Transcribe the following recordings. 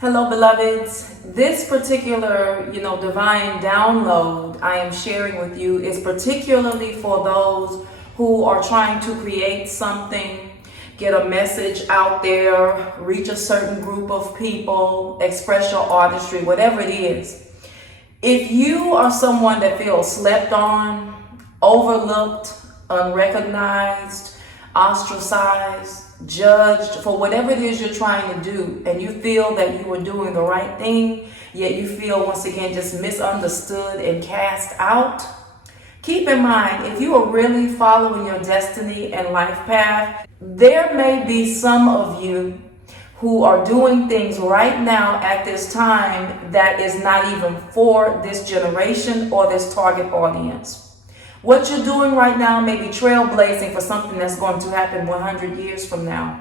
Hello, beloveds. This particular, divine download I am sharing with you is particularly for those who are trying to create something, get a message out there, reach a certain group of people, express your artistry, whatever it is. If you are someone that feels slept on, overlooked, unrecognized, ostracized, judged for whatever it is you're trying to do, and you feel that you are doing the right thing, yet you feel once again just misunderstood and cast out, keep in mind, if you are really following your destiny and life path, there may be some of you who are doing things right now at this time that is not even for this generation or this target audience. What you're doing right now may be trailblazing for something that's going to happen 100 years from now.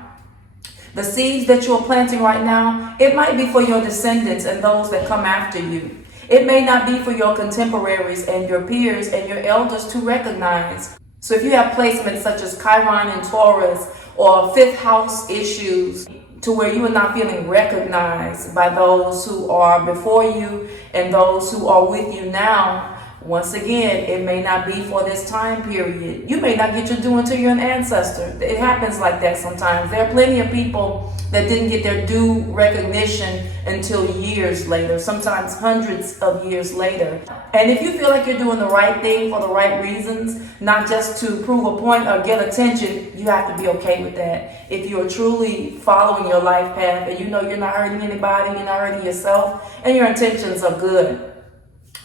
The seeds that you're planting right now, it might be for your descendants and those that come after you. It may not be for your contemporaries and your peers and your elders to recognize. So if you have placements such as Chiron and Taurus or fifth house issues to where you are not feeling recognized by those who are before you and those who are with you now, once again, it may not be for this time period. You may not get your due until you're an ancestor. It happens like that sometimes. There are plenty of people that didn't get their due recognition until years later, sometimes hundreds of years later. And if you feel like you're doing the right thing for the right reasons, not just to prove a point or get attention, you have to be okay with that. If you're truly following your life path and you know you're not hurting anybody, you're not hurting yourself, and your intentions are good.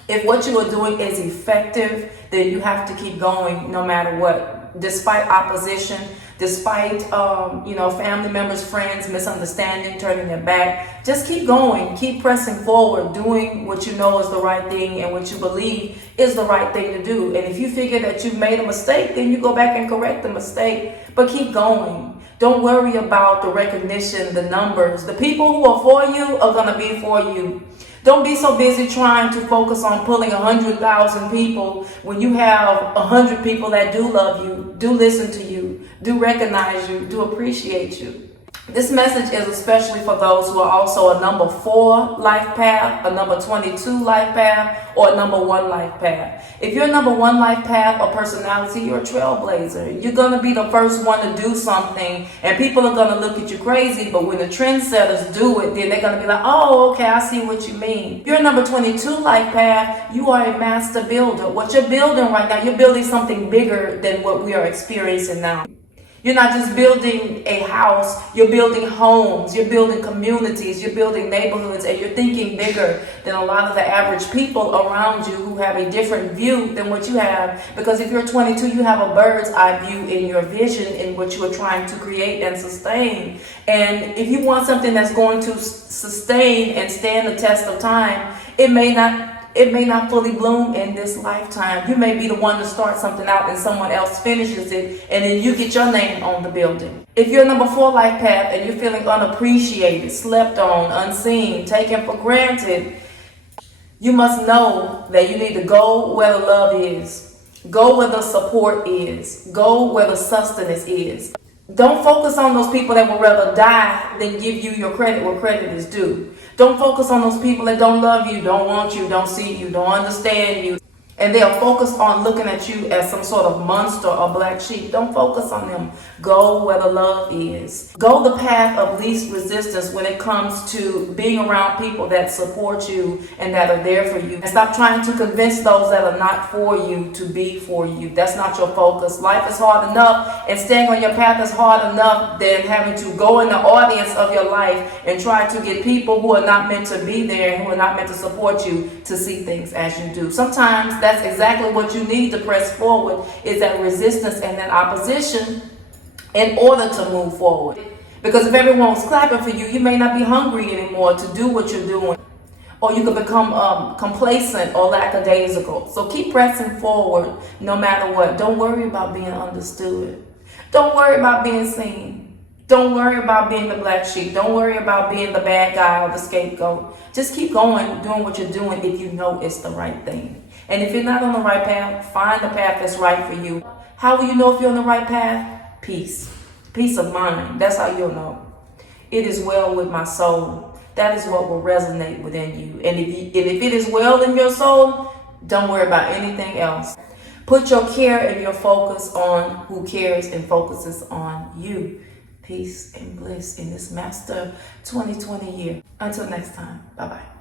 If what you are doing is effective, then you have to keep going no matter what. Despite opposition, despite, family members, friends, misunderstanding, turning their back, just keep going, keep pressing forward, doing what you know is the right thing and what you believe is the right thing to do. And if you figure that you've made a mistake, then you go back and correct the mistake, but keep going. Don't worry about the recognition, the numbers. The people who are for you are going to be for you. Don't be so busy trying to focus on pulling 100,000 people when you have 100 people that do love you, do listen to you, do recognize you, do appreciate you. This message is especially for those who are also a number 4 life path, a number 22 life path, or a number 1 life path. If you're a number 1 life path or personality, you're a trailblazer. You're going to be the first one to do something, and people are going to look at you crazy, but when the trendsetters do it, then they're going to be like, oh, okay, I see what you mean. If you're a number 22 life path, you are a master builder. What you're building right now, you're building something bigger than what we are experiencing now. You're not just building a house, you're building homes, you're building communities, you're building neighborhoods, and you're thinking bigger than a lot of the average people around you who have a different view than what you have. Because if you're 22, you have a bird's eye view in your vision in what you are trying to create and sustain. And if you want something that's going to sustain and stand the test of time, it may not fully bloom in this lifetime. You may be the one to start something out and someone else finishes it, and then you get your name on the building. If you're number 4 life path and you're feeling unappreciated, slept on, unseen, taken for granted, you must know that you need to go where the love is. Go where the support is. Go where the sustenance is. Don't focus on those people that would rather die than give you your credit where credit is due. Don't focus on those people that don't love you, don't want you, don't see you, don't understand you. And they are focused on looking at you as some sort of monster or black sheep. Don't focus on them. Go where the love is. Go the path of least resistance when it comes to being around people that support you and that are there for you. And stop trying to convince those that are not for you to be for you. That's not your focus. Life is hard enough, and staying on your path is hard enough than having to go in the audience of your life and try to get people who are not meant to be there and who are not meant to support you to see things as you do. Sometimes that's exactly what you need to press forward, is that resistance and that opposition in order to move forward. Because if everyone was clapping for you, you may not be hungry anymore to do what you're doing. Or you could become complacent or lackadaisical. So keep pressing forward no matter what. Don't worry about being understood. Don't worry about being seen. Don't worry about being the black sheep. Don't worry about being the bad guy or the scapegoat. Just keep going, doing what you're doing if you know it's the right thing. And if you're not on the right path, find the path that's right for you. How will you know if you're on the right path? Peace. Peace of mind. That's how you'll know. It is well with my soul. that is what will resonate within you. And if it is well in your soul, don't worry about anything else. Put your care and your focus on who cares and focuses on you. Peace and bliss in this Master 2020 year. Until next time, bye-bye.